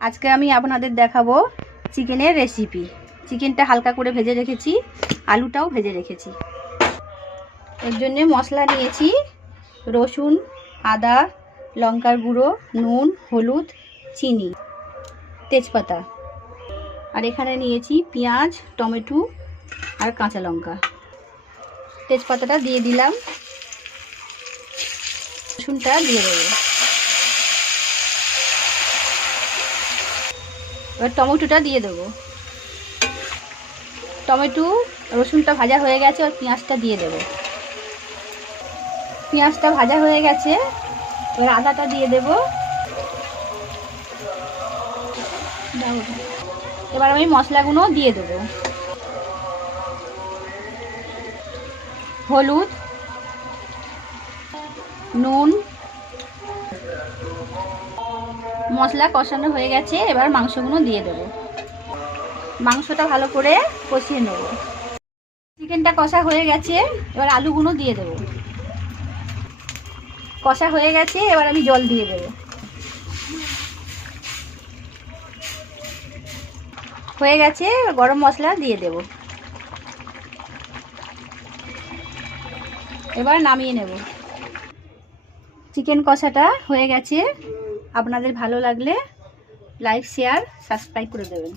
আজকে আমি আপনাদের দেখাবো চিকেনের রেসিপি। চিকেনটা হালকা করে ভেজে রেখেছি, আলুটাও ভেজে রেখেছি। এর জন্য মশলা নিয়েছি রসুন, আদা, লঙ্কার গুঁড়ো, নুন, হলুদ, চিনি, তেজপাতা। আর এখানে নিয়েছি পেঁয়াজ, টমেটো আর কাঁচা লঙ্কা। তেজপাতাটা দিয়ে দিলাম, রসুনটা দিয়ে দেবো। এবার টমেটোটা দিয়ে দেবো। টমেটো রসুনটা ভাজা হয়ে গেছে, আর পেঁয়াজটা দিয়ে দেবো। পেঁয়াজটা ভাজা হয়ে গেছে, এবার আদাটা দিয়ে দেবো। এবার আমি মশলাগুলো দিয়ে দেবো। হলুদ, নুন। মশলা কষানো হয়ে গেছে, এবার মাংসগুলো দিয়ে দেবো। মাংসটা ভালো করে কষিয়ে নেব। চিকেনটা কষা হয়ে গেছে, এবার আলুগুলো দিয়ে দেবো। কষা হয়ে গেছে, এবার আমি জল দিয়ে দেবো। হয়ে গেছে, গরম মশলা দিয়ে দেব। এবার নামিয়ে নেব। চিকেন কষাটা হয়ে গেছে। আপনাদের ভালো লাগলে লাইক, শেয়ার, সাবস্ক্রাইব করে দেবেন।